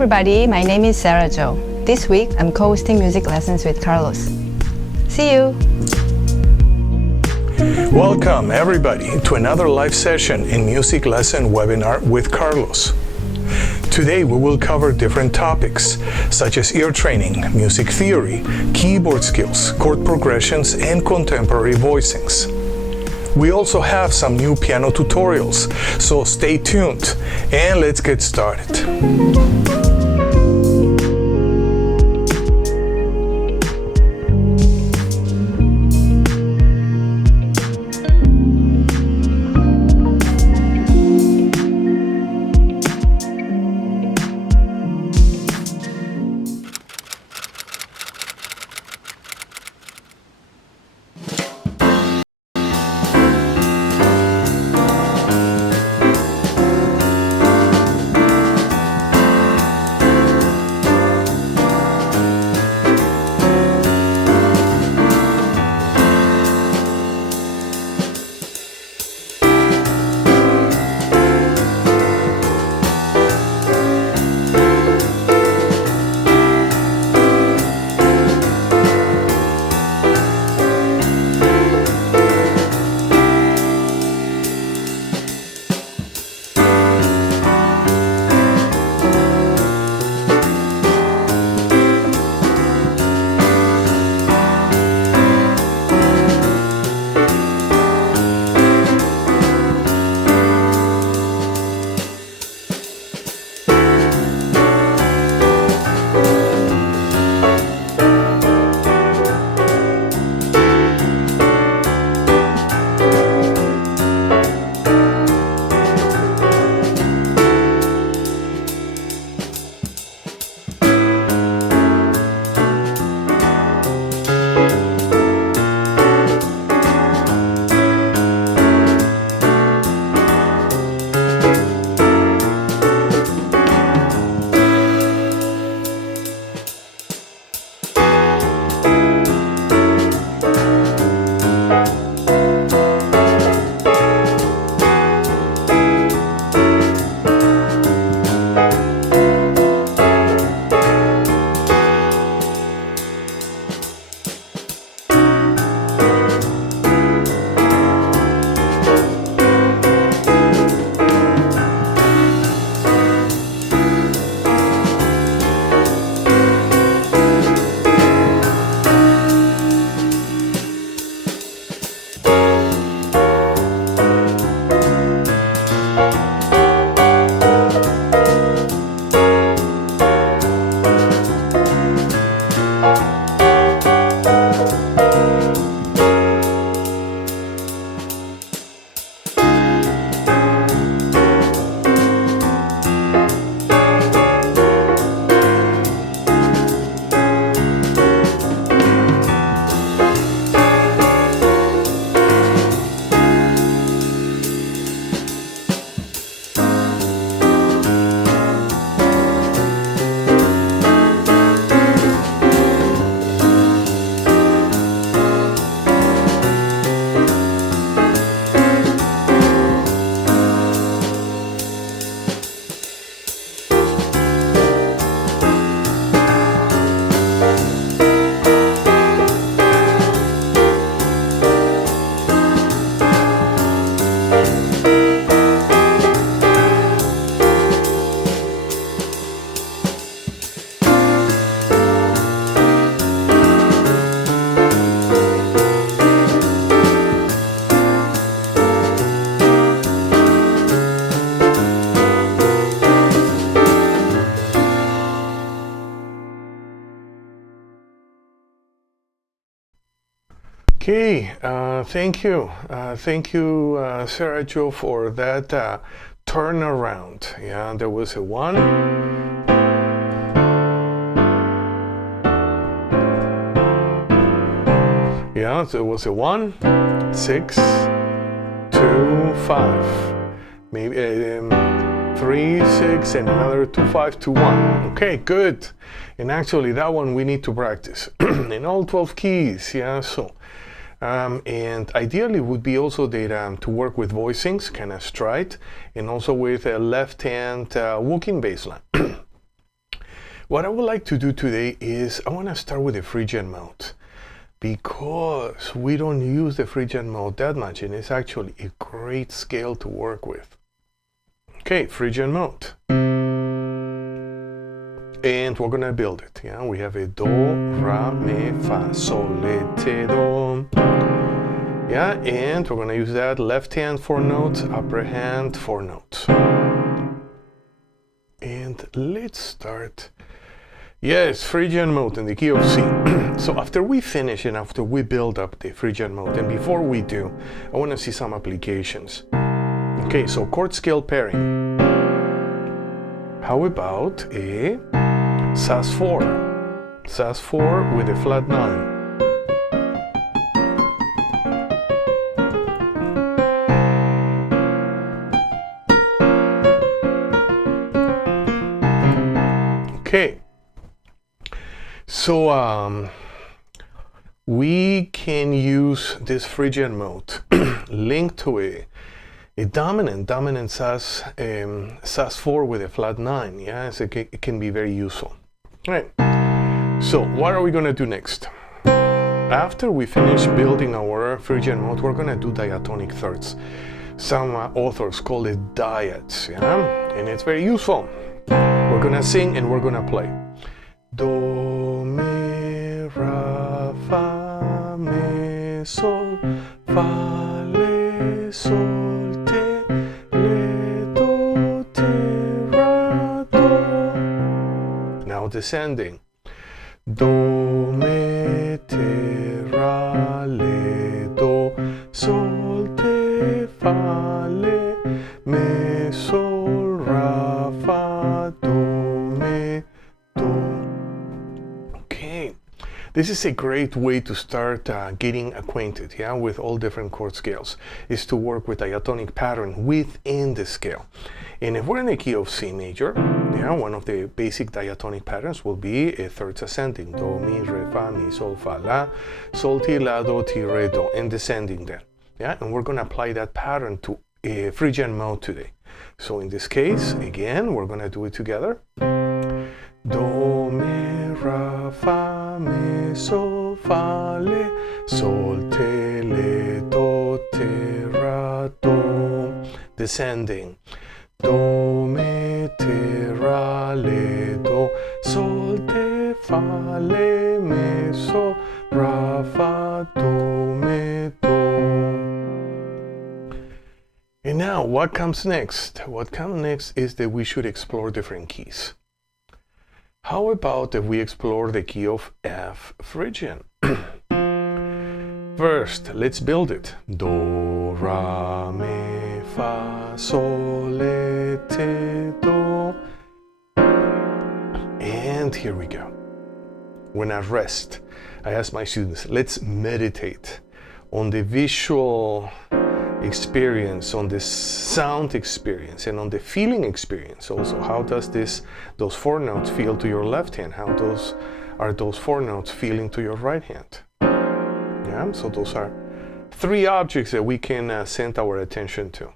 everybody, my name is Sera Jo. This week, I'm co-hosting music lessons with Carlos. See you! Welcome everybody to another live session in music lesson webinar with Carlos. Today we will cover different topics such as ear training, music theory, keyboard skills, chord progressions, and contemporary voicings. We also have some new piano tutorials, so stay tuned and let's get started. Okay, thank you. Thank you, Sera Jo, for that turnaround. Yeah, there was a 1. Yeah, there was a 1, 6, 2, 5. Maybe 3, 6, and another 2, 5, 2, 1. Okay, good. And actually, that one we need to practice in all 12 keys. Yeah, so. And ideally would be also that to work with voicings, kind of stride, and also with a left hand walking bass line. What I would like to do today is I want to start with the Phrygian Mode, because we don't use the Phrygian Mode that much, and it's actually a great scale to work with. Okay, Phrygian Mode. And we're gonna build it. Yeah, we have a do, ra, mi, fa, sol, le, te, do. Yeah, and we're gonna use that left hand 4 notes, upper hand 4 notes. And let's start. Yes, Phrygian Mode in the key of C. So after we finish and after we build up the Phrygian Mode, and before we do, I want to see some applications. Okay, so chord scale pairing. How about a Sus4? Sus4 with a flat 9. Okay. So we can use this Phrygian Mode linked to a dominant Sus4 with a flat 9. Yeah, so it can be very useful. All right. So what are we going to do next? After we finish building our Phrygian Mode, we're going to do diatonic thirds. Some authors call it diads. Yeah, and it's very useful. We're going to sing and we're going to play. Do, mi, ra, fa, mi, sol, fa, le, sol, te, le, do, te, ra, do. Now descending. Do, mi, te, ra, le, do, sol, te, fa, le, mi, sol, ra, fa, do, mi, do. Okay, this is a great way to start getting acquainted, yeah, with all different chord scales, is to work with diatonic pattern within the scale. And if we're in the key of C major, yeah, one of the basic diatonic patterns will be a thirds ascending, do, mi, re, fa, mi, sol, fa, la, sol, ti, la, do, ti, re, do, and descending then, yeah, and we're going to apply that pattern to a Phrygian Mode today. So in this case, again, we're going to do it together. Do, mi, ra, fa, mi, sol, fa, le, sol, te, le, do, te, ra, do. Descending. Do, mi, te, ra, le, do, sol, te, fa, le, mi, sol, ra, fa, do, mi, do. And now, what comes next? What comes next is that we should explore different keys. How about if we explore the key of F Phrygian? First, let's build it. Do, ra, mi, fa, sol, le, te, do. And here we go. When I rest, I ask my students, let's meditate on the visual experience, on the sound experience, and on the feeling experience also. How does those 4 notes feel to your left hand? How are those 4 notes feeling to your right hand? Yeah, so those are 3 objects that we can send our attention to.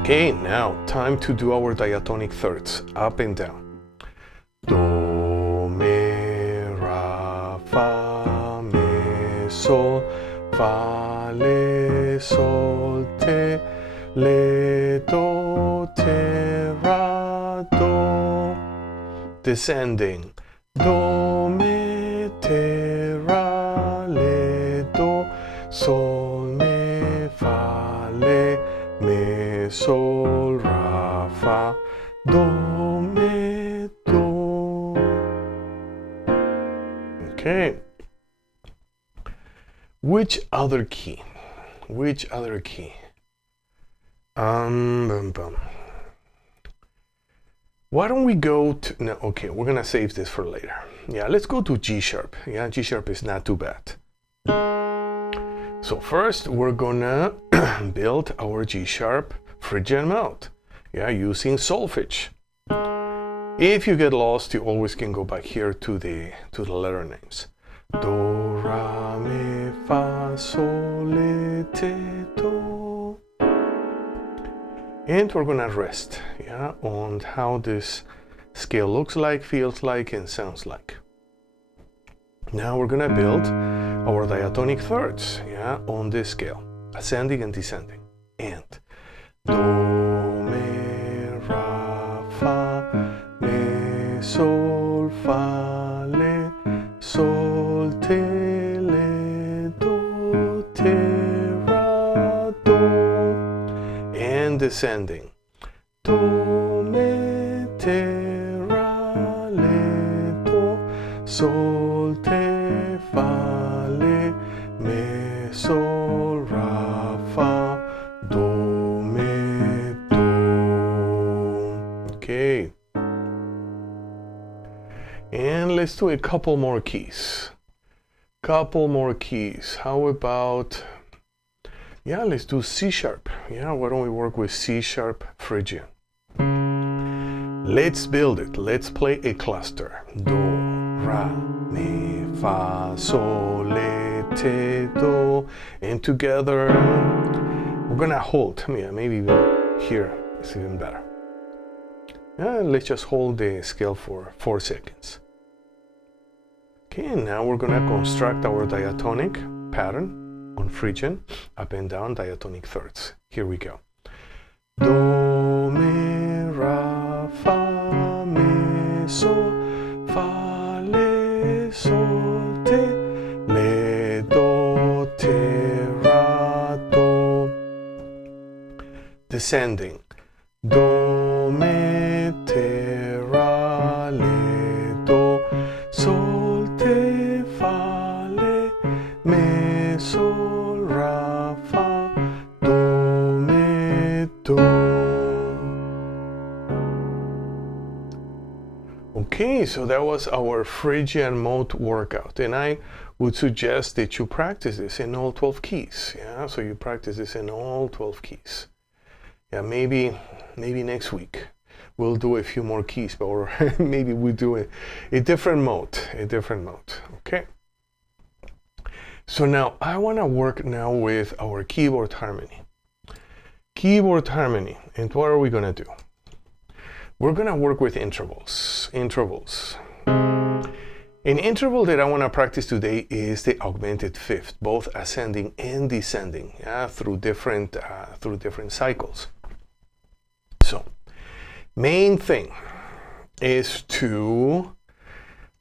Okay, now time to do our diatonic thirds, up and down. Do, mi, ra, fa, mi, sol, fa, le, sol, te, le, do, te, ra, do. Descending. Do, mi, te, ra, le, do, sol, mi, fa, le, mi, sol, ra, fa, do, mi, do. Okay. Which other key? Which other key? Why don't we go to, no, okay, we're gonna save this for later. Yeah, let's go to G sharp. Yeah, G sharp is not too bad. So first, we're gonna build our G sharp Phrygian Mode. Yeah, using solfege. If you get lost, you always can go back here to the letter names. Do, ra, mi, fa, sol, le, te, do. And we're gonna rest, yeah, on how this scale looks like, feels like, and sounds like. Now we're gonna build our diatonic thirds, yeah, on this scale, ascending and descending. And do, me, ra, fa, mi, sol, fa, le, sol, te, le, do, te, ra, do. And descending. Do, me, te, ra, le, do, sol, te, fa, le, mi, sol, ra, fa, do, mi, do. Okay. And let's do a couple more keys. Couple more keys. How about, yeah, let's do C sharp. Yeah, why don't we work with C sharp Phrygian? Let's build it. Let's play a cluster. Do, ra, mi, fa, sol, le, te, do. And together, we're gonna hold. Yeah, maybe even here is even better. Yeah, let's just hold the scale for 4 seconds. Okay, and now we're gonna construct our diatonic pattern on Phrygian, up and down diatonic thirds. Here we go. Do, mi, ra, fa, mi, sol, fa, le, sol, te, le, do, te, ra, do. Descending. Do, mi, te, ra, le, do, sol, te, fa, le, mi, sol, ra, fa, do, mi, do. Okay, so that was our Phrygian mode workout, and I would suggest that you practice this in all 12 keys. Yeah, so you practice this in all 12 keys. Yeah, maybe next week we'll do a few more keys, or maybe we do a different mode, okay? So now I want to work now with our keyboard harmony. Keyboard harmony, and what are we going to do? We're going to work with intervals. An interval that I want to practice today is the augmented fifth, both ascending and descending, yeah, through different cycles. So, main thing is to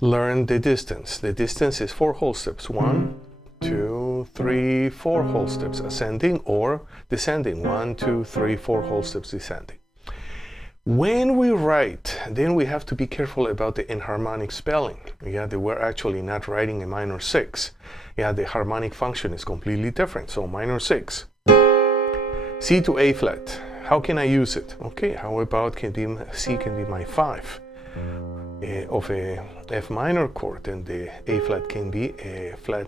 learn the distance. The distance is 4 whole steps. 1, 2, 3, 4 whole steps ascending or descending. 1, 2, 3, 4 whole steps descending. When we write, then we have to be careful about the enharmonic spelling. Yeah, that we're actually not writing a minor 6. Yeah, the harmonic function is completely different. So minor 6, C to A flat. How can I use it? Okay, how about C can be my 5 of a F minor chord, and the A flat can be a flat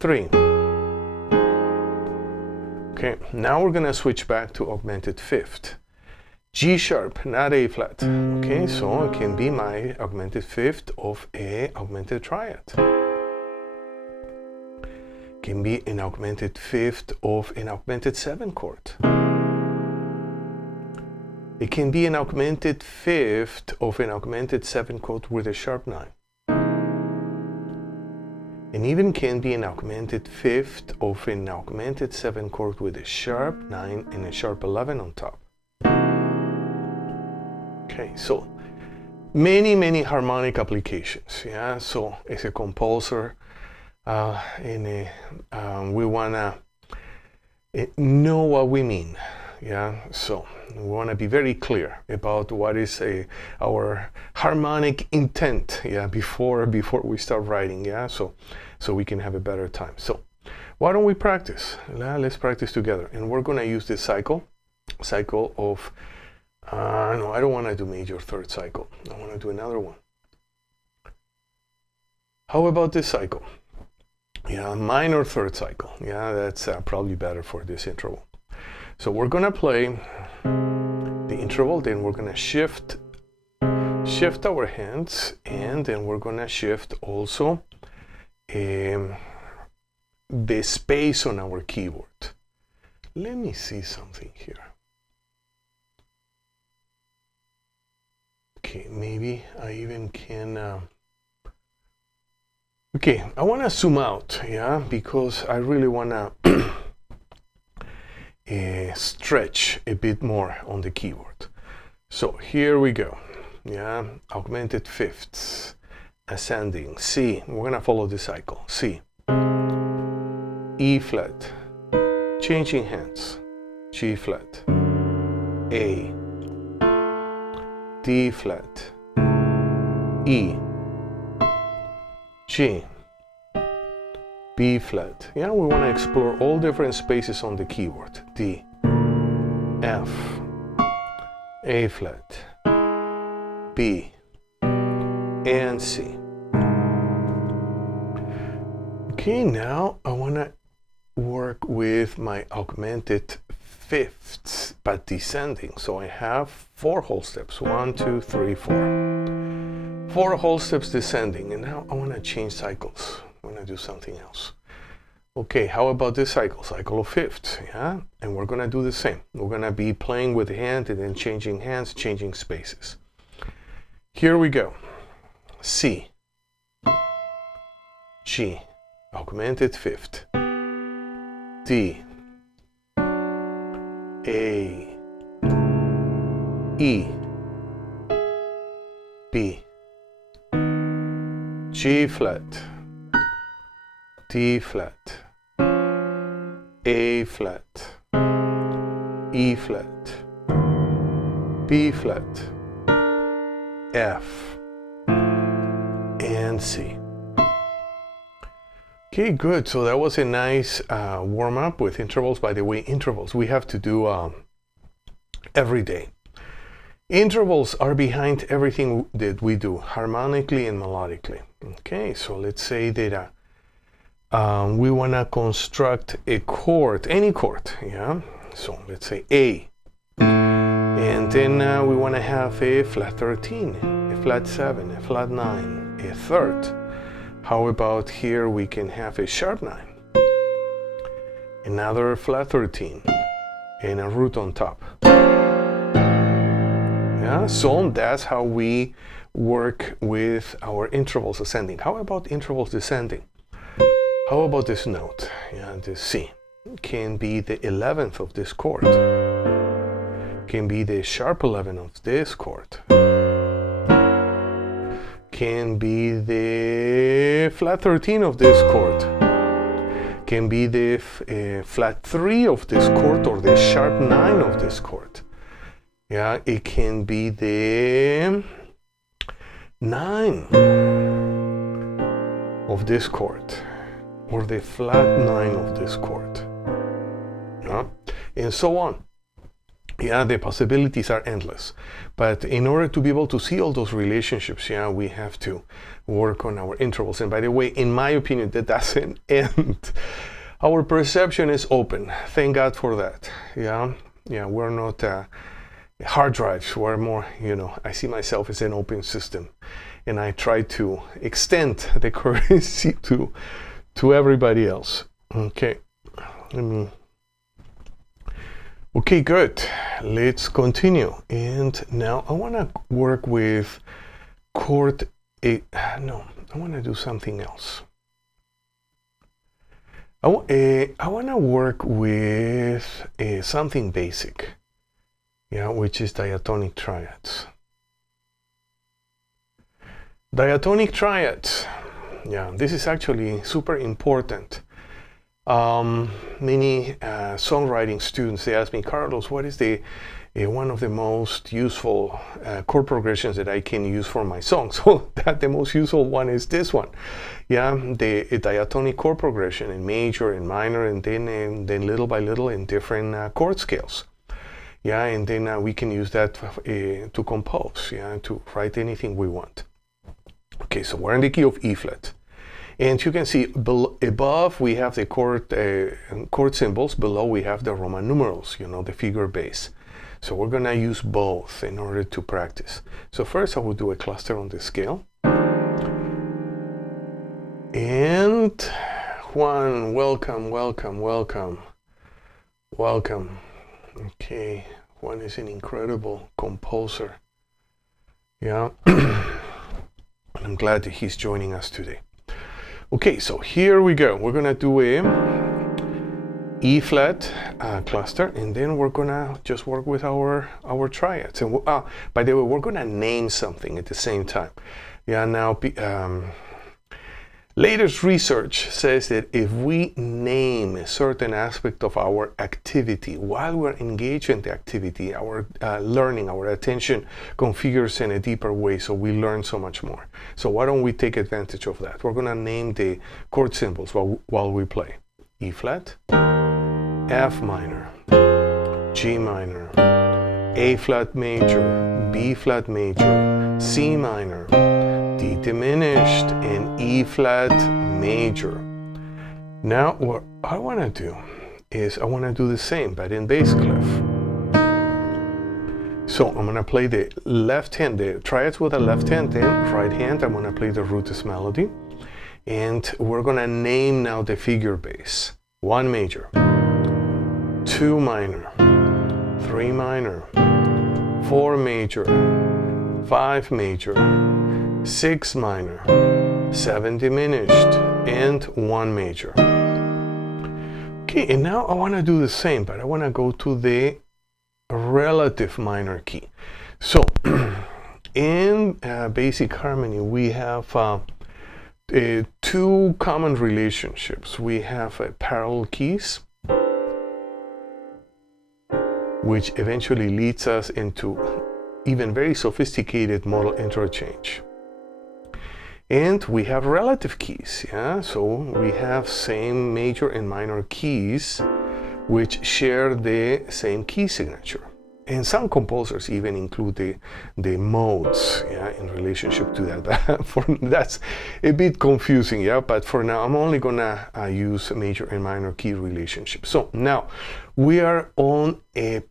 3. Okay, now we're gonna switch back to augmented fifth. G sharp, not A flat. Okay, so it can be my augmented fifth of a augmented triad. Can be an augmented fifth of an augmented 7 chord. It can be an augmented fifth of an augmented 7 chord with a sharp 9. And even can be an augmented fifth of an augmented 7 chord with a sharp 9 and a sharp 11 on top. Okay, so many harmonic applications. Yeah, so as a composer, we wanna know what we mean. Yeah, so we want to be very clear about what is our harmonic intent. Yeah, before we start writing. Yeah, so we can have a better time. So why don't we practice? Let's practice together, and we're gonna use this cycle of. No, I don't want to do major third cycle. I want to do another one. How about this cycle? Yeah, minor third cycle. Yeah, that's probably better for this interval. So we're gonna play the interval, then we're gonna shift our hands, and then we're gonna shift also the space on our keyboard. Let me see something here. Okay, maybe I even can. Okay, I want to zoom out, yeah, because I really want to stretch a bit more on the keyboard. So here we go, yeah, augmented fifths, ascending, C, we're going to follow the cycle, C, E flat, changing hands, G flat, A, D flat, E, G, B flat. Yeah, we want to explore all different spaces on the keyboard. D, F, A flat, B, and C. Okay, now I want to work with my augmented fifths, but descending. So I have 4 whole steps. 1, 2, 3, 4. 4 whole steps descending. And now I want to change cycles. I want to do something else. Okay, how about this cycle? Cycle of fifths, yeah? And we're going to do the same. We're going to be playing with the hand and then changing hands, changing spaces. Here we go. C, G, augmented fifth, D, A, E, B, G flat, D flat, A flat, E flat, B flat, F, and C. Okay, good. So that was a nice warm-up with intervals. By the way, intervals we have to do every day. Intervals are behind everything that we do, harmonically and melodically. Okay, so let's say that we want to construct a chord, any chord, yeah? So let's say A. And then we want to have a flat 13, a flat 7, a flat 9, a third. How about here we can have a sharp 9, another flat 13, and a root on top. Yeah, so that's how we work with our intervals ascending. How about intervals descending? How about this note? Yeah, this C can be the 11th of this chord, can be the sharp 11 of this chord, can be the flat 13 of this chord, can be the flat 3 of this chord or the sharp 9 of this chord. Yeah, it can be the 9 of this chord or the flat 9 of this chord. Yeah, and so on. Yeah, the possibilities are endless. But in order to be able to see all those relationships, yeah, we have to work on our intervals. And by the way, in my opinion, that doesn't end. Our perception is open. Thank God for that. Yeah, we're not hard drives. We're more, I see myself as an open system. And I try to extend the currency to everybody else. Okay, Okay, good. Let's continue. And now I want to work with chord A. No, I want to do something else. I want to work with something basic, yeah, which is diatonic triads. Diatonic triads. Yeah, this is actually super important. Many songwriting students, they ask me, Carlos, what is the one of the most useful chord progressions that I can use for my song? So that the most useful one is this one. Yeah, the diatonic chord progression in major and minor, and then little by little in different chord scales. Yeah, and then we can use that to compose, yeah, to write anything we want. Okay, so we're in the key of E flat. And you can see above we have the chord symbols, below we have the Roman numerals, the figure bass. So we're going to use both in order to practice. So first I will do a cluster on the scale. And Juan, welcome. Okay, Juan is an incredible composer. Yeah, I'm glad that he's joining us today. Okay, so here we go. We're gonna do a E flat cluster, and then we're gonna just work with our triads. And by the way, we're gonna name something at the same time. Yeah, now latest research says that if we name a certain aspect of our activity while we're engaged in the activity, our learning, our attention configures in a deeper way, so we learn so much more. So why don't we take advantage of that? We're gonna name the chord symbols while we play. E flat, F minor, G minor, A flat major, B flat major, C minor, D diminished, and E flat major. Now what I want to do is I want to do the same but in bass clef. So I'm going to play the left hand, the triads with the left hand, then right hand I'm going to play the rootless melody, and we're going to name now the figure bass. 1 major, 2 minor, 3 minor, 4 major, 5 major, 6 minor, 7 diminished, and 1 major. Okay, and now I want to do the same, but I want to go to the relative minor key. So in basic harmony, we have 2 common relationships. We have parallel keys, which eventually leads us into even very sophisticated modal interchange. And we have relative keys, yeah? So we have same major and minor keys which share the same key signature. And some composers even include the modes, yeah, in relationship to that. That's a bit confusing, yeah, but for now I'm only gonna use major and minor key relationship. So now we are on a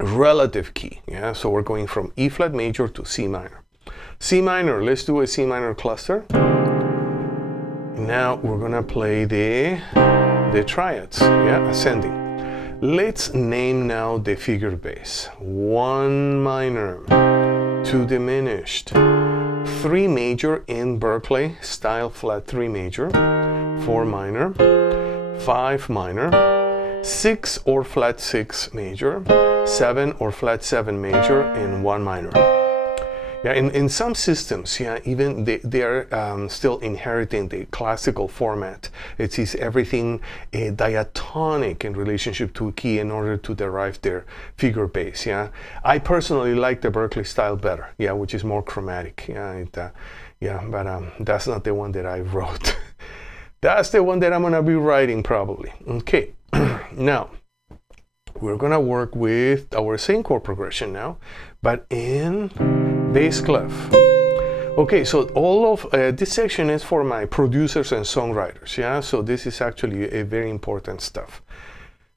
relative key, yeah, so we're going from E flat major to C minor. C minor, let's do a C minor cluster. Now we're gonna play the triads, yeah, ascending. Let's name now the figure bass. 1 minor, 2 diminished, 3 major in Berkeley style flat 3 major, 4 minor, 5 minor, 6 or flat 6 major, 7 or flat 7 major, and 1 minor. Yeah, in some systems, yeah, even they are still inheriting the classical format. It is everything diatonic in relationship to a key in order to derive their figure bass. Yeah, I personally like the Berkeley style better. Yeah, which is more chromatic. Yeah, but that's not the one that I wrote. That's the one that I'm gonna be writing probably. Okay, now we're gonna work with our same chord progression now, but in bass clef. Okay, so all of this section is for my producers and songwriters, yeah? So this is actually a very important stuff.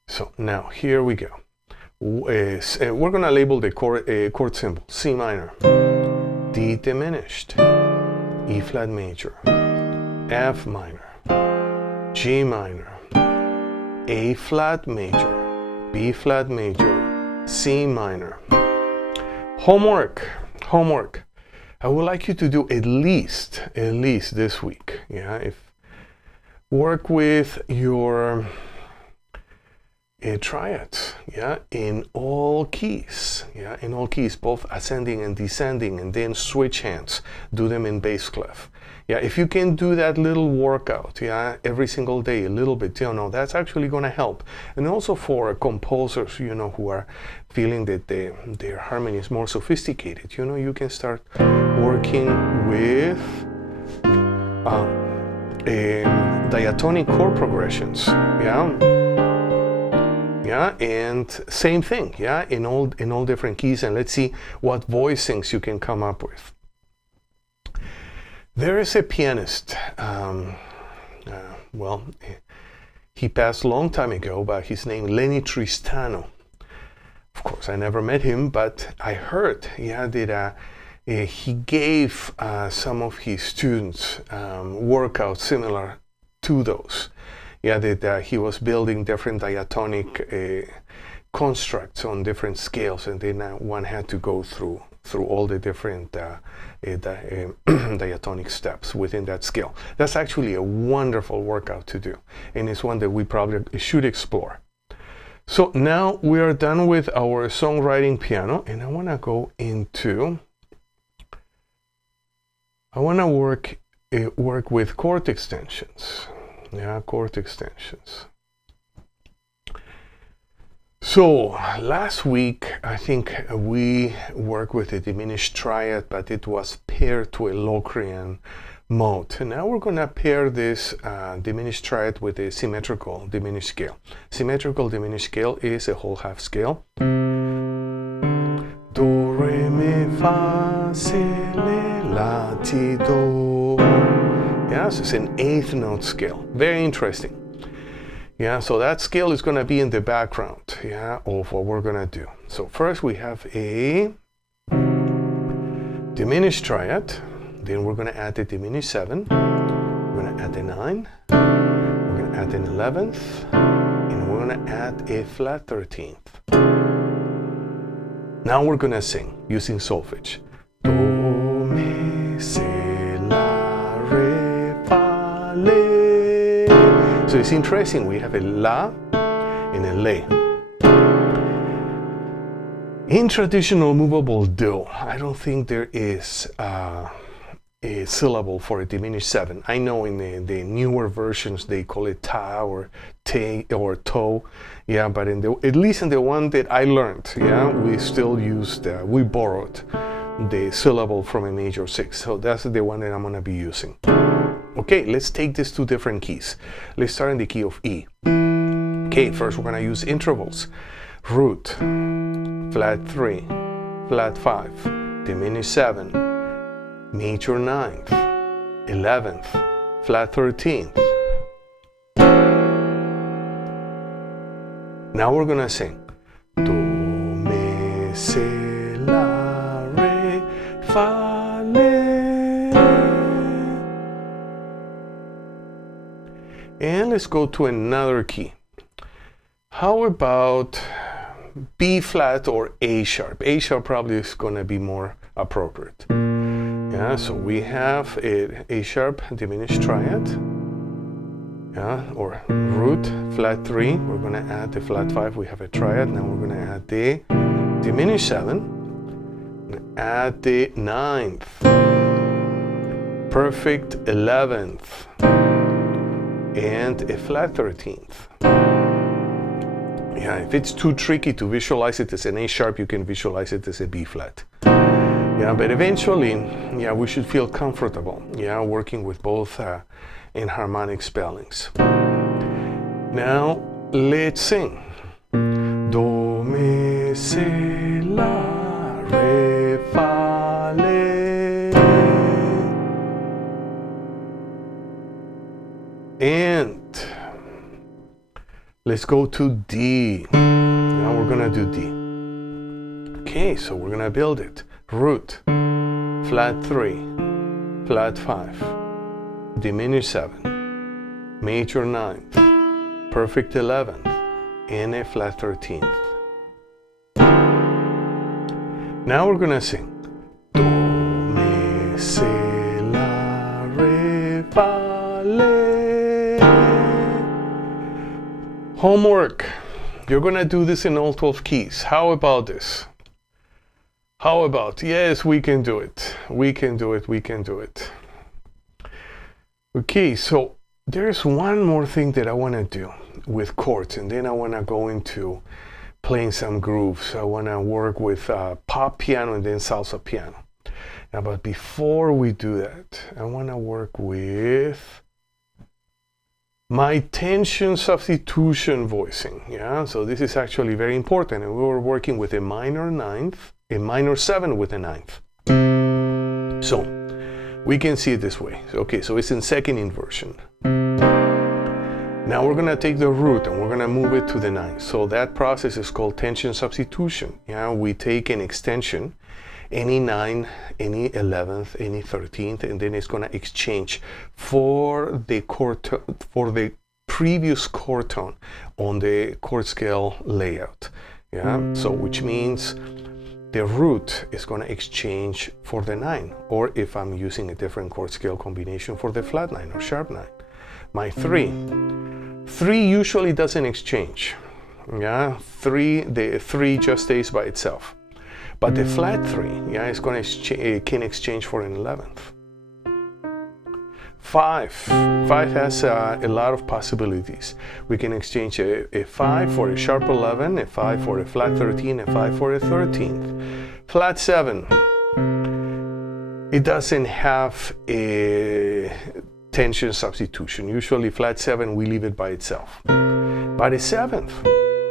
So now here we go. We're gonna label the chord symbol, C minor, D diminished, E flat major, F minor, G minor, A flat major, B flat major, C minor. Homework. I would like you to do at least this week. Yeah, work with your triads. Yeah, in all keys. Yeah, in all keys, both ascending and descending, and then switch hands. Do them in bass clef. Yeah, if you can do that little workout, yeah, every single day, a little bit, that's actually going to help. And also for composers, who are feeling that their harmony is more sophisticated, you can start working with diatonic chord progressions, yeah, and same thing, yeah, in all different keys, and let's see what voicings you can come up with. There is a pianist, he passed a long time ago, but his name Lenny Tristano. Of course, I never met him, but I heard, yeah, that he gave some of his students workouts similar to those. Yeah, that he was building different diatonic constructs on different scales, and then one had to go through through all the different diatonic steps within that scale. That's actually a wonderful workout to do, and it's one that we probably should explore. So now we are done with our songwriting piano, and I want to go into, I want to work with chord extensions. Yeah, chord extensions. So last week, I think we worked with a diminished triad, but it was paired to a Locrian mode. And now we're going to pair this diminished triad with a symmetrical diminished scale. Symmetrical diminished scale is a whole half scale. Do, re, mi, fa, si, le, la, ti, do. Yeah, so it's an eighth note scale. Very interesting. Yeah, so that scale is going to be in the background, yeah, of what we're going to do. So first we have a diminished triad. Then we're going to add the diminished 7, we're going to add the 9, we're going to add an 11th, and we're going to add a flat 13th. Now we're going to sing using solfege. Do, mi, si, la, re, fa, le. So it's interesting, we have a la and a le. In traditional movable do, I don't think there is a syllable for a diminished 7. I know in the newer versions they call it ta or te or to, yeah, but at least in the one that I learned, yeah, we still used, we borrowed the syllable from a major 6. So that's the one that I'm going to be using. Okay, let's take these two different keys. Let's start in the key of E. Okay, first we're going to use intervals. Root, flat 3, flat 5, diminished 7, major 9th, 11th, flat 13th. Now we're going to sing. Do, mi, si, la, re, fa, le. And let's go to another key. How about B flat or A sharp? A sharp probably is going to be more appropriate. Yeah, so we have A sharp diminished triad, yeah, or root, flat 3. We're going to add the flat 5. We have a triad. Now we're going to add the diminished 7, add the 9th, perfect 11th, and a flat 13th. Yeah, if it's too tricky to visualize it as an A sharp, you can visualize it as a B flat. Yeah, but eventually, yeah, we should feel comfortable, yeah, working with both enharmonic spellings. Now, let's sing. Do, mi, si, la, re, fa, le. And let's go to D. Now we're going to do D. Okay, so we're going to build it. Root, flat 3, flat 5, diminished 7, major 9th, perfect 11th, and a flat 13th. Now we're going to sing. Do, mi, si, la, re, fa, le. Homework. You're going to do this in all 12 keys. How about this? How about, yes, we can do it. We can do it. We can do it. Okay, so there's one more thing that I want to do with chords, and then I want to go into playing some grooves. I want to work with pop piano and then salsa piano. Now, but before we do that, I want to work with my tension substitution voicing. Yeah, so this is actually very important, and we were working with a minor 9th, a minor 7 with a 9th. So we can see it this way. Okay, so it's in second inversion. Now we're going to take the root and we're going to move it to the 9th. So that process is called tension substitution. Yeah, we take an extension, any 9, any 11th, any 13th, and then it's going to exchange for the chord for the previous chord tone on the chord scale layout. Yeah, so which means the root is going to exchange for the 9, or if I'm using a different chord scale combination, for the flat 9 or sharp 9. My 3 usually doesn't exchange. Yeah, the 3 just stays by itself. But the flat 3, yeah, is going to can exchange for an 11th. 5 has a lot of possibilities. We can exchange a 5 for a sharp 11, a 5 for a flat 13, a 5 for a 13th. Flat 7, it doesn't have a tension substitution. Usually flat 7, we leave it by itself. But a 7th,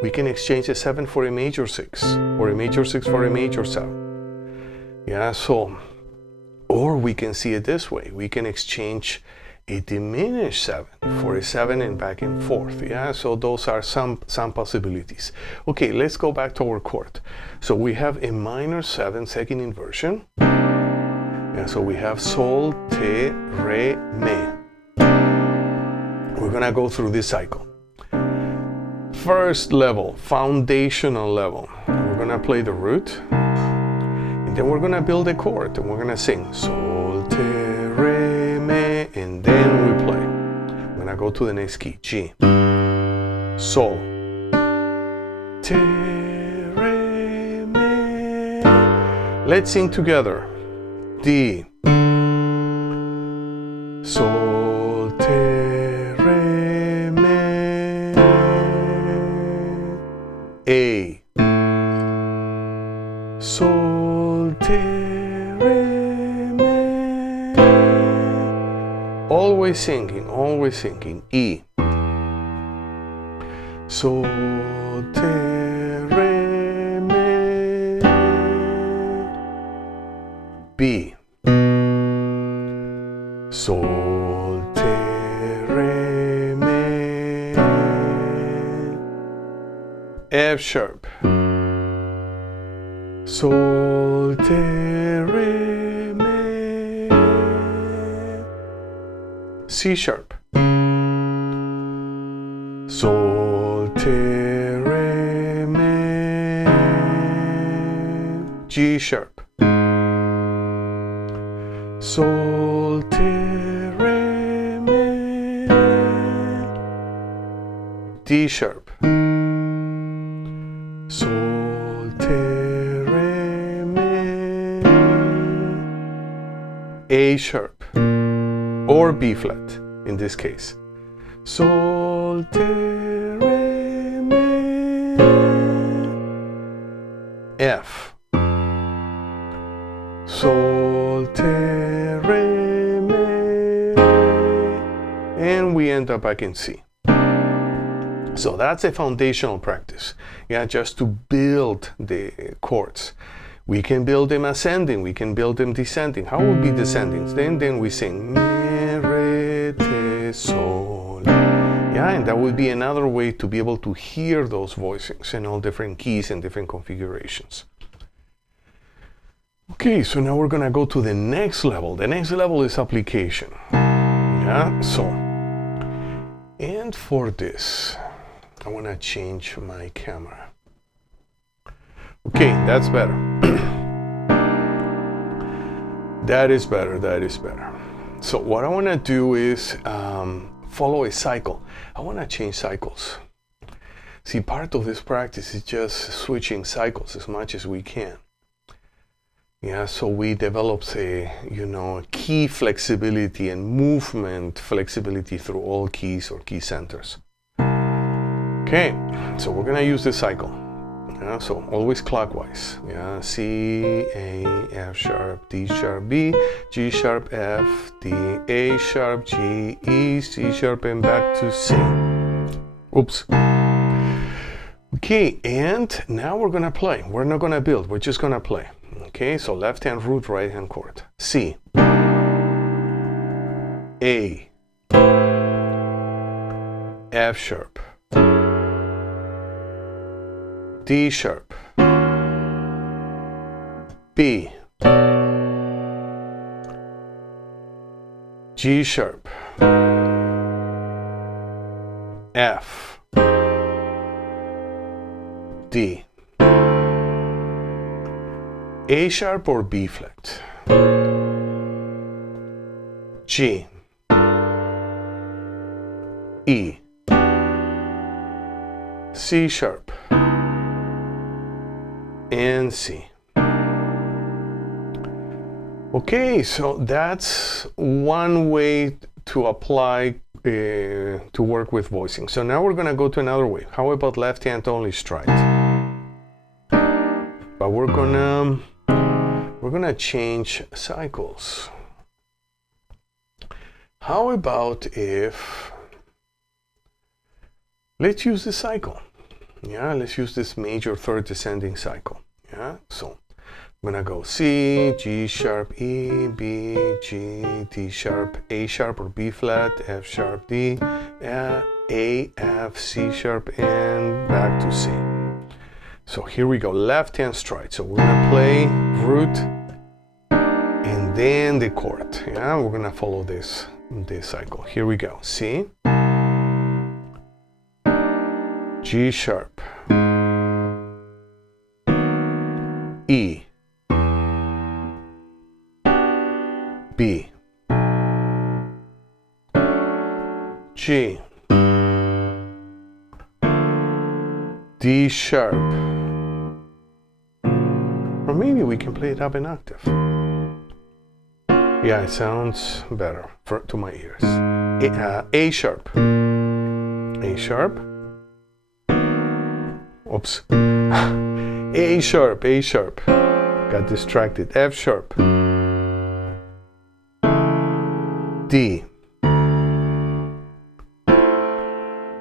we can exchange a 7 for a major 6, or a major 6 for a major 7. Yeah, so, or we can see it this way. We can exchange a diminished 7 for a 7 and back and forth. Yeah, so those are some possibilities. Okay, let's go back to our chord. So we have a minor 7 second inversion. Yeah, so we have sol, te, re, mi. We're gonna go through this cycle. First level, foundational level. We're gonna play the root, and then we're gonna build a chord, and we're gonna sing sol, te, re, mi, and then we play. I'm gonna go to the next key, G, sol, te, re, mi. Let's sing together. D, sol, te, re, mi, A, sol, te, re, mi. Always singing. E, sol, te, re, mi. B, sol, te, re, mi. F sharp, sol, te, re, mi. C sharp, sol, te, re, mi. G sharp, sol, te, re, mi. D sharp, sol, te, re, mi. A sharp, or B flat in this case. Sol, te, re, mi. F, sol, te, re, mi. And we end up back in C. So that's a foundational practice. Yeah, just to build the chords. We can build them ascending, we can build them descending. How would be descending? Then we sing mi, re, te, sol. Yeah, and that would be another way to be able to hear those voicings in all different keys and different configurations. Okay, so now we're gonna go to the next level. The next level is application. Yeah, so, and for this, I wanna change my camera. Okay, that's better. That is better. So what I wanna do is follow a cycle. I wanna change cycles. See, part of this practice is just switching cycles as much as we can. Yeah, so we developed a key flexibility and movement flexibility through all keys or key centers. Okay, so we're gonna use this cycle. Yeah, so always clockwise. Yeah, C, A, F sharp, D sharp, B, G sharp, F, D, A sharp, G, E, C sharp, and back to C. Oops. Okay, and now we're gonna play. We're not gonna build, we're just gonna play. Okay, so left hand root, right hand chord. C, A, F sharp, D sharp, B, G sharp, F, D, A sharp or B flat, G, E, C sharp, and C. Okay, so that's one way to apply, to work with voicing. So now we're gonna go to another way. How about left hand only stride? But we're gonna change cycles. How about if, let's use this cycle. Yeah, let's use this major third descending cycle. Yeah, so I'm gonna go C, G sharp, E, B, G, D sharp, A sharp or B flat, F sharp, D, A, F, C sharp, and back to C. So here we go, left hand stride. So we're gonna play root and then the chord. Yeah, we're gonna follow this cycle. Here we go. C, G sharp, E, B, G, D sharp, or maybe we can play it up an octave. Yeah, it sounds better to my ears. A sharp, A sharp, oops, A sharp, A sharp, got distracted, F sharp, D,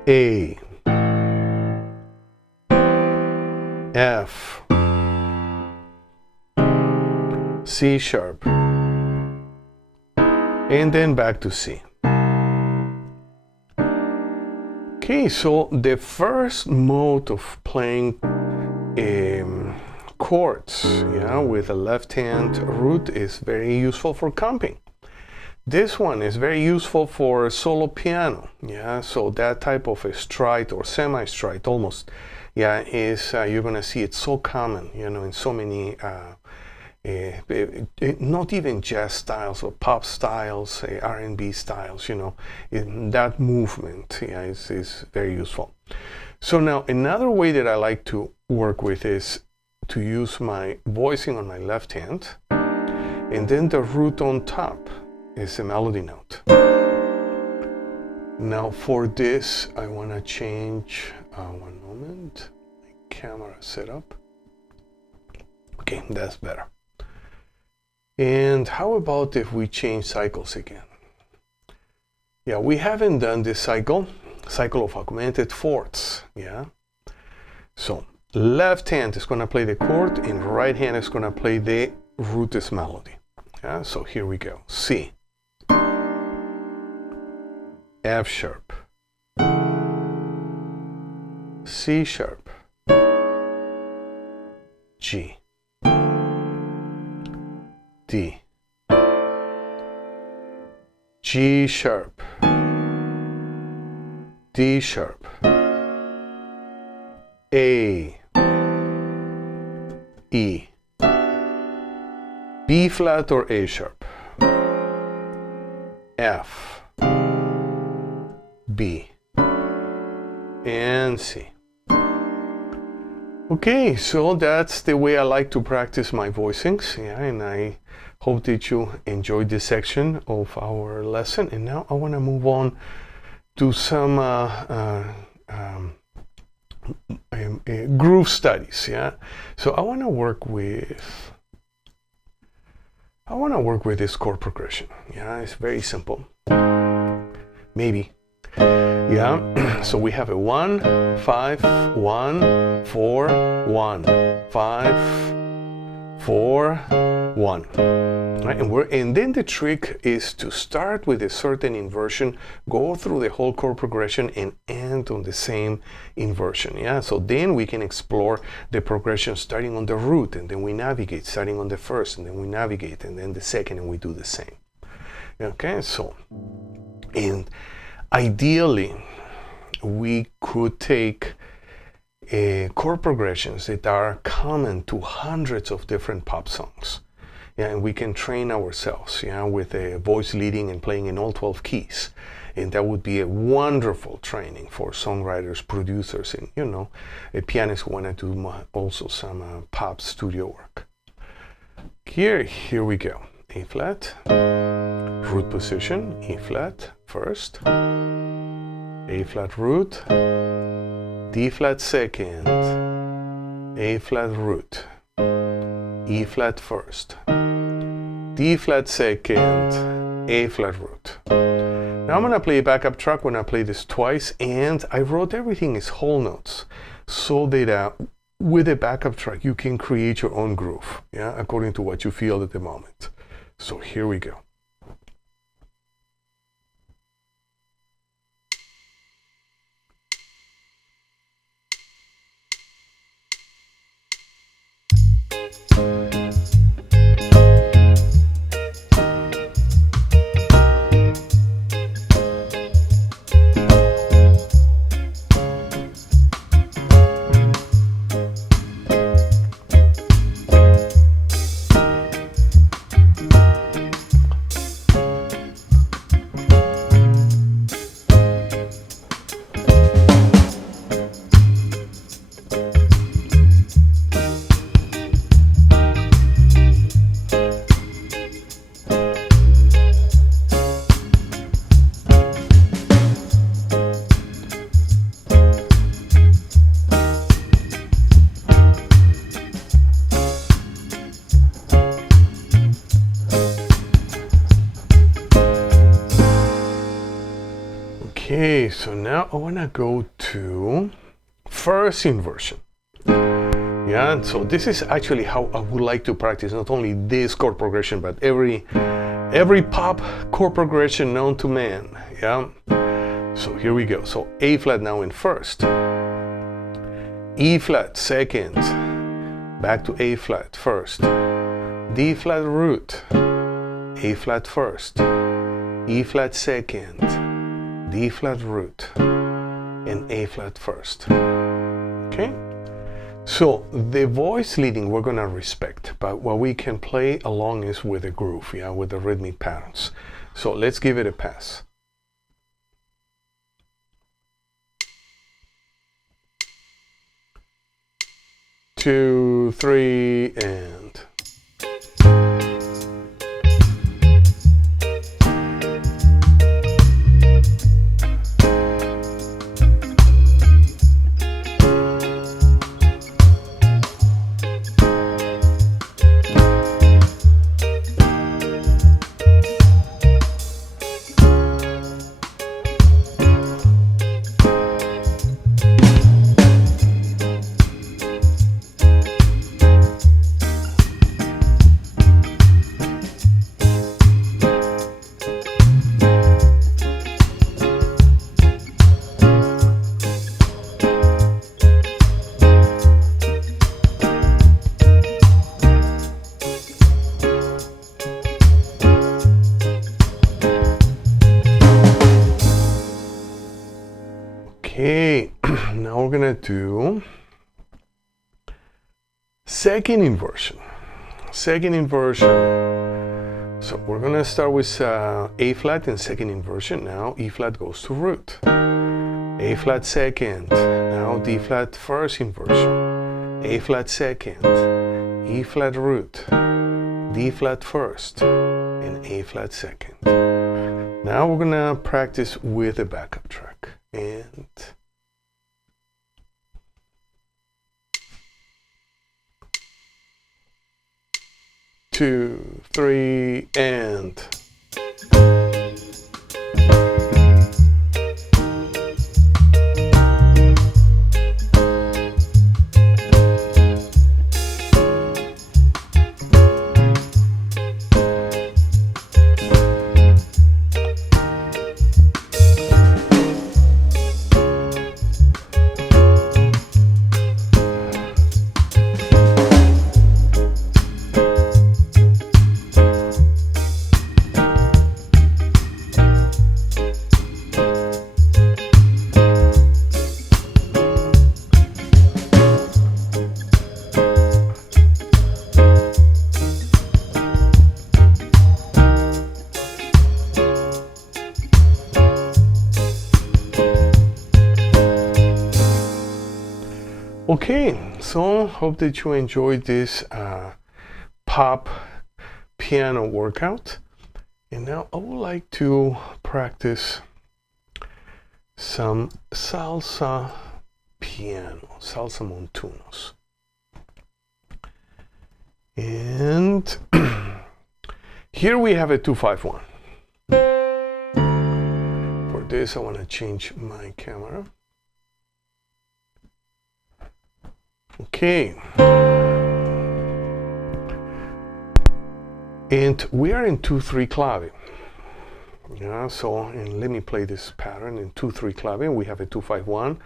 A, F, C sharp, and then back to C. Okay, so the first mode of playing chords, yeah, with a left hand root is very useful for comping. This one is very useful for solo piano, yeah, so that type of a stride or semi-stride almost, yeah, is, you're gonna see it's so common, you know, in so many, not even jazz styles or pop styles, R&B styles, you know, that movement, yeah, is very useful. So now another way that I like to work with is to use my voicing on my left hand, and then the root on top is a melody note. Now for this, I want to change, one moment, my camera setup. Okay, that's better. And how about if we change cycles again? Yeah, we haven't done this cycle of augmented fourths, yeah? So left hand is going to play the chord and right hand is going to play the rootless melody. Yeah, so here we go. C, F sharp, C sharp, G, D, G sharp, D sharp, A, E, B flat or A sharp, F, B, and C. Okay, so that's the way I like to practice my voicings, yeah, and I hope that you enjoyed this section of our lesson. And now I want to move on to some groove studies, yeah. So I want to work with this chord progression. Yeah, it's very simple. Maybe. Yeah. So we have a 1, 5, 1, 4, 1, 5, 4, 1. Right? And then the trick is to start with a certain inversion, go through the whole chord progression, and end on the same inversion. Yeah. So then we can explore the progression starting on the root, and then we navigate starting on the first, and then we navigate, and then the second, and we do the same. Okay. So, and ideally, we could take chord progressions that are common to hundreds of different pop songs. Yeah, and we can train ourselves, yeah, with a voice leading and playing in all 12 keys. And that would be a wonderful training for songwriters, producers, and, you know, pianists who want to do also some pop studio work. Here we go. A flat, root position, E flat first, A flat root, D flat second, A flat root, E flat first, D flat second, A flat root. Now I'm going to play a backup track when I play this twice, and I wrote everything as whole notes so that with a backup track you can create your own groove, yeah, according to what you feel at the moment. So here we go. Okay, so now I want to go to first inversion. Yeah, so this is actually how I would like to practice not only this chord progression, but every pop chord progression known to man. Yeah, so here we go. So A flat now in first, E flat second, back to A flat first, D flat root, A flat first, E flat second, D flat root, and A flat first. Okay, so the voice leading we're gonna respect, but what we can play along is with the groove, yeah, with the rhythmic patterns. So let's give it a pass. Two, three, and okay, now we're gonna do second inversion. Second inversion. So we're gonna start with A flat in second inversion. Now E flat goes to root. A flat second. Now D flat first inversion. A flat second. E flat root. D flat first. And A flat second. Now we're gonna practice with a backup track. And two, three, and Okay, so hope that you enjoyed this pop piano workout. And now I would like to practice some salsa piano, salsa montunos. And here we have a 2-5-1. For this I want to change my camera. Okay. And we are in 2-3 clave. Yeah, so and let me play this pattern in 2-3 clave. We have a 2-5-1.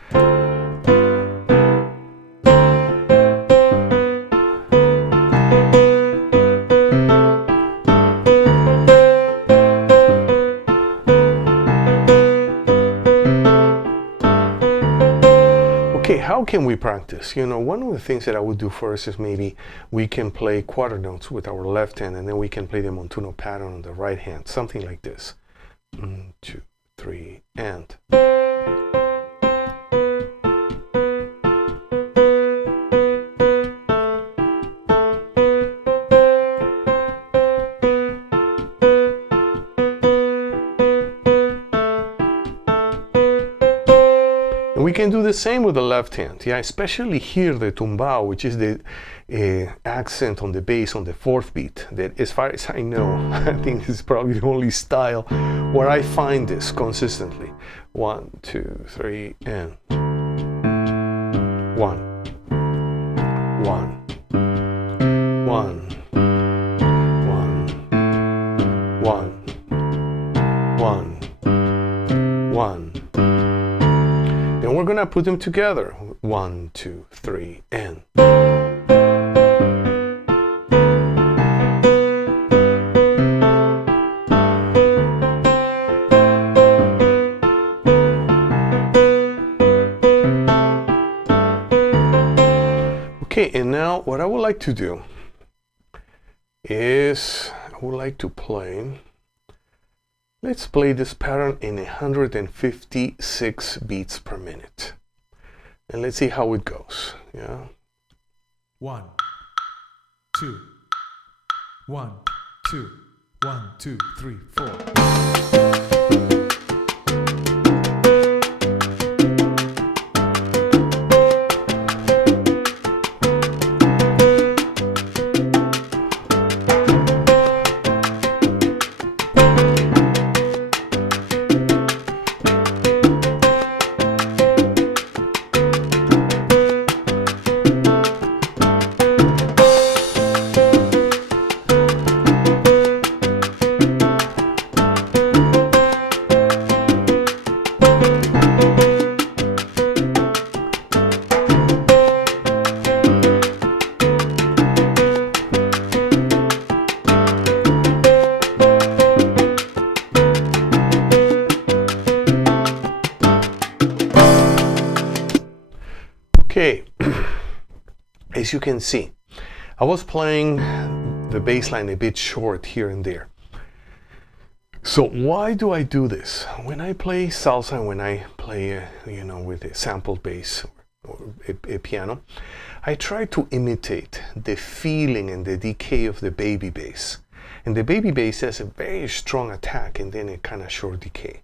Okay, how can we practice? You know, one of the things that I would do first is maybe we can play quarter notes with our left hand, and then we can play the Montuno pattern on the right hand, something like this. 1, 2, 3, and. And we can do the same with the left hand, yeah, especially here the tumbao, which is the accent on the bass on the fourth beat, that as far as I know, I think this is probably the only style where I find this consistently. 1, 2, 3, and 1, 1, 1, 1, 1, 1, 1. And we're gonna put them together. 1, 2, 3, and. Okay, and now what I would like to do is I would like to play. Let's play this pattern in 156 beats per minute. And let's see how it goes. Yeah. 1, 2, 1, 2, 1, 2, 3, 4. Okay, as you can see, I was playing the bass line a bit short here and there. So why do I do this? When I play salsa and when I play, you know, with a sampled bass or a piano, I try to imitate the feeling and the decay of the baby bass. And the baby bass has a very strong attack and then a kind of short decay.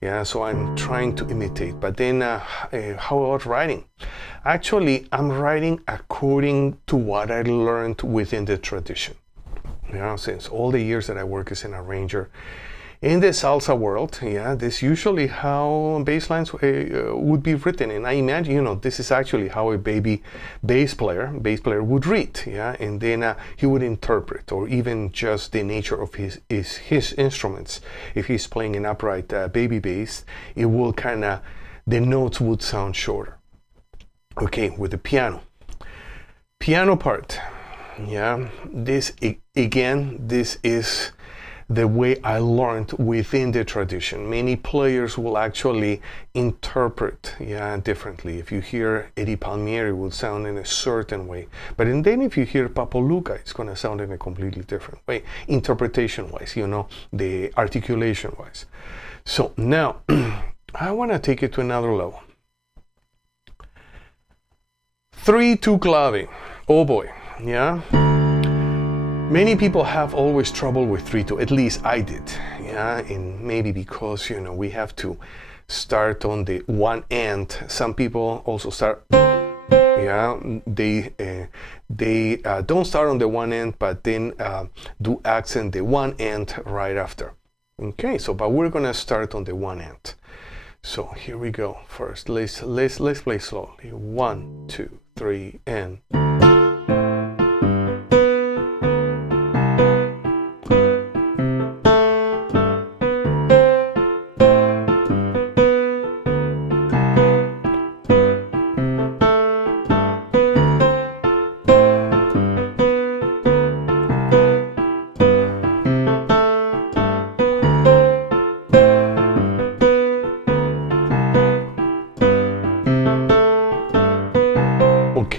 Yeah, so I'm trying to imitate. But then how about writing? Actually, I'm writing according to what I learned within the tradition. Yeah, since all the years that I work as an arranger in the salsa world, yeah, this is usually how bass lines would be written. And I imagine, you know, this is actually how a baby bass player would read, yeah, and then he would interpret, or even just the nature of his instruments. If he's playing an upright baby bass, it will kind of, the notes would sound shorter. Okay, with the piano part, yeah, this again, this is the way I learned within the tradition. Many players will actually interpret, yeah, differently. If you hear Eddie Palmieri, it will sound in a certain way. But then if you hear Papo Luca, it's going to sound in a completely different way, interpretation-wise, you know, the articulation-wise. So now, I want to take it to another level. 3/2 clave. Oh boy, yeah. Many people have always trouble with 3/2, at least I did, yeah, and maybe because, you know, we have to start on the one end. Some people also start, yeah, they don't start on the one end, but then do accent the one end right after. Okay, so but we're gonna start on the one end. So here we go. First, let's play slowly. 1, 2, 3, and.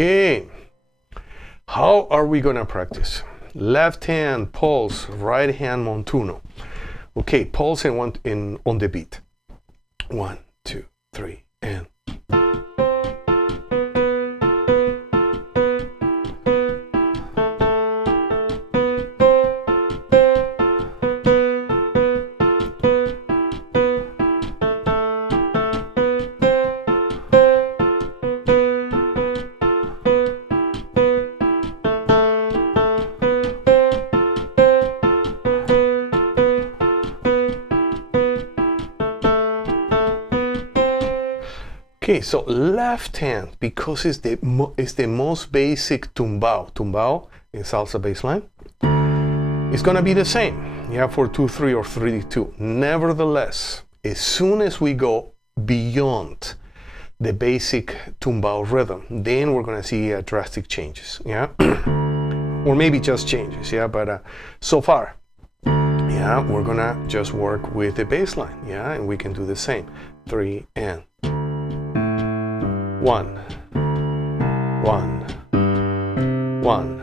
Okay, how are we gonna practice? Left hand pulse, right hand montuno. Okay, pulse and on the beat. 1, 2, 3, and. Okay, so left hand, because it's the most basic tumbao. Tumbao in salsa bassline. It's gonna be the same, yeah, for 2/3 or 3/2. Nevertheless, as soon as we go beyond the basic tumbao rhythm, then we're gonna see drastic changes, yeah, or maybe just changes, yeah. But so far, yeah, we're gonna just work with the bassline, yeah, and we can do the same. 3 and. 1, 1, 1,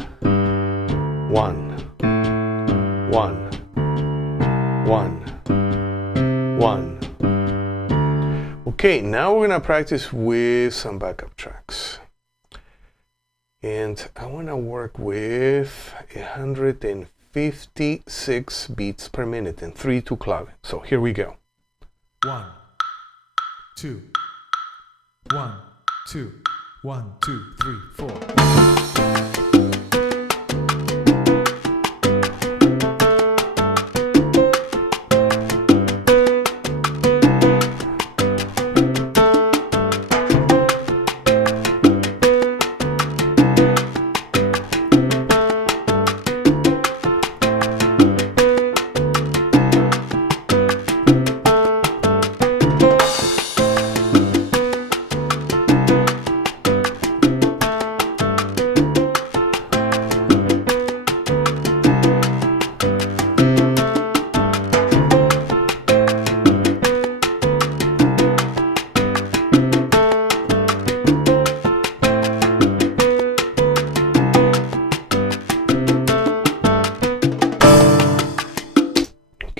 1, 1, 1, 1. Okay, now we're gonna practice with some backup tracks. And I wanna work with 156 beats per minute and 3/2 clave. So here we go. 1, 2, 1, 2, 1, 2, 3, 4.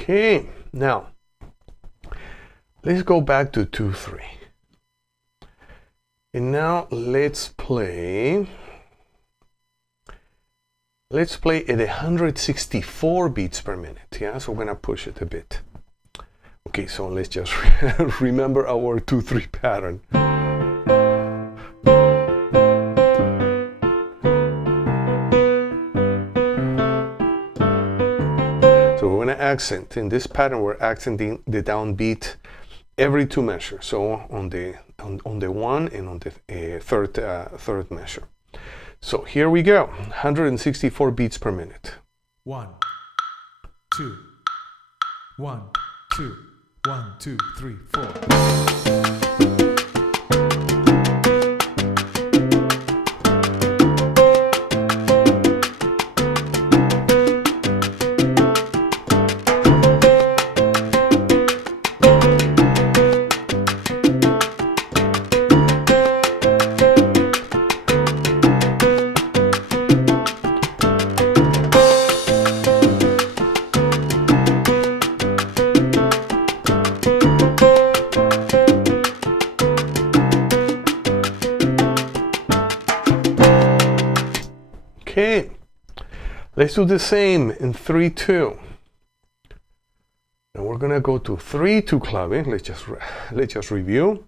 Okay, now let's go back to 2/3. And now let's play at 164 beats per minute. Yeah, so we're gonna push it a bit. Okay, so let's just remember our 2/3 pattern. So we're gonna accent. In this pattern, we're accenting the downbeat every 2 measures. So on the one and on the third measure. So here we go. 164 beats per minute. 1, 2, 1, 2, 1, 2, 3, 4. Let's do the same in 3-2. Now we're gonna go to 3-2 clave. Let's just review.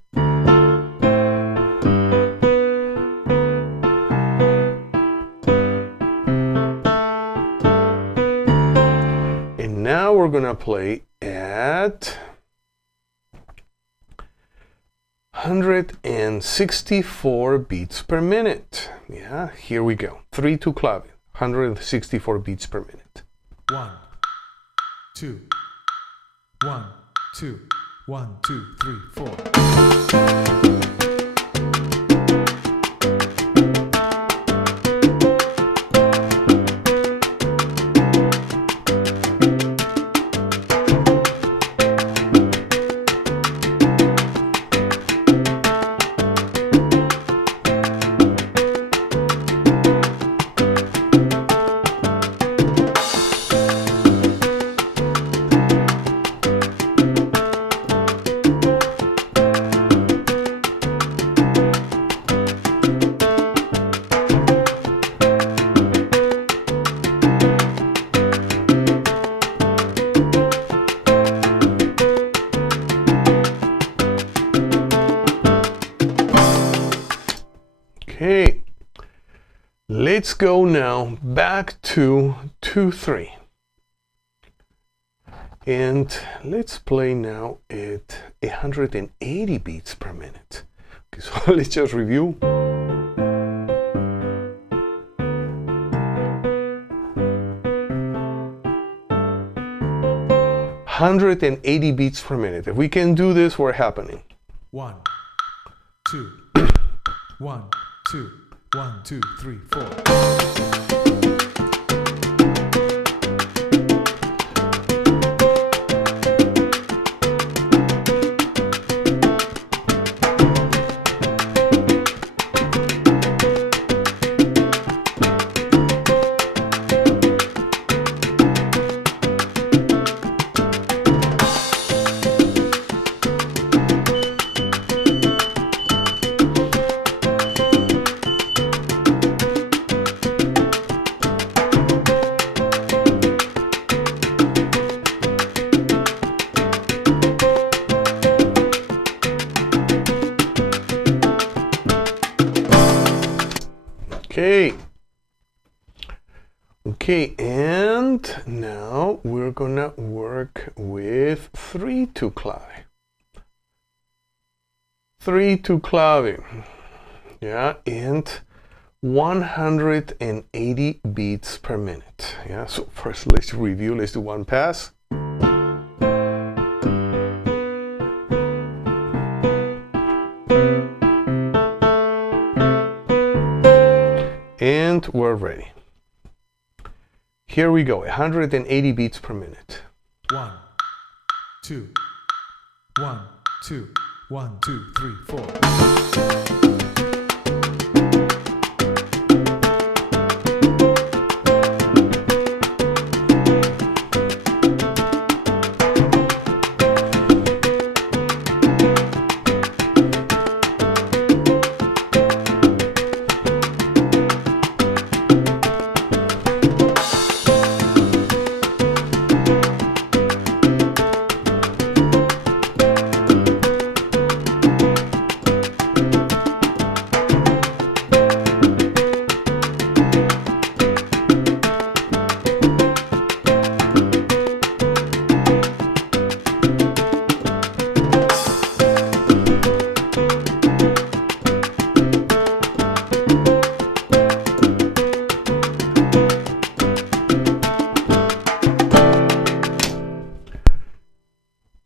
And now we're gonna play at 164 beats per minute. Yeah, here we go. 3-2 clave, 164 beats per minute. 1, 2, 1, 2, 1, 2, 3, 4. Okay, let's go now back to 2-3. And let's play now at 180 beats per minute. Okay, so let's just review. "180 beats per minute. If we can do this, we're happening. 1, 2, 1, 2, 1, 2, 3, 4. Okay, and now we're gonna work with 3-2 clave. 3-2 clave, yeah, and 180 beats per minute. Yeah, so first let's review, let's do one pass. And we're ready. Here we go, 180 beats per minute. 1, 2, 1, 2, 1, 2, 3, 4.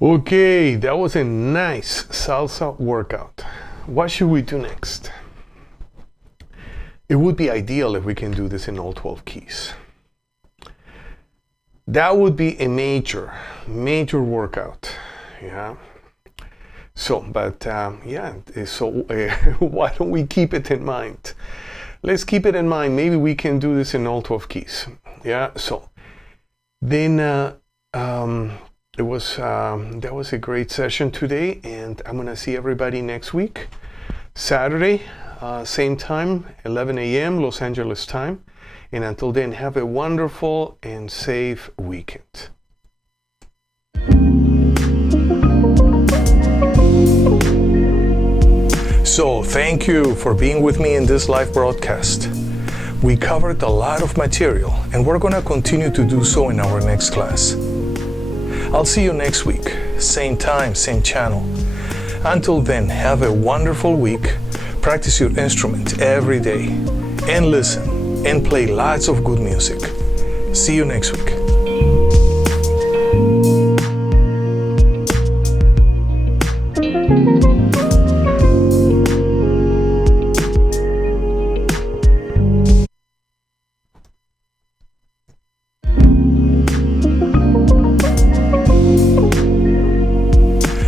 Okay, that was a nice salsa workout. What should we do next? It would be ideal if we can do this in all 12 keys. That would be a major workout, yeah. So, but yeah, so why don't we keep it in mind? Let's keep it in mind. Maybe we can do this in all 12 keys, yeah. So then that was a great session today, and I'm gonna see everybody next week, Saturday, same time, 11 a.m. Los Angeles time, And until then, have a wonderful and safe weekend. So, thank you for being with me in this live broadcast. We covered a lot of material, and we're going to continue to do so in our next class. I'll see you next week, same time, same channel. Until then, have a wonderful week, practice your instrument every day, and listen, and play lots of good music. See you next week.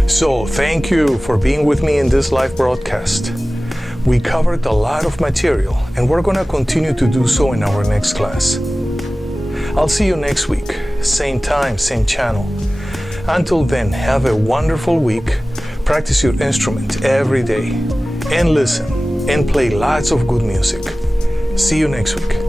So, thank you for being with me in this live broadcast. We covered a lot of material, and we're going to continue to do so in our next class. I'll see you next week, same time, same channel. Until then, have a wonderful week, practice your instrument every day, and listen, and play lots of good music. See you next week.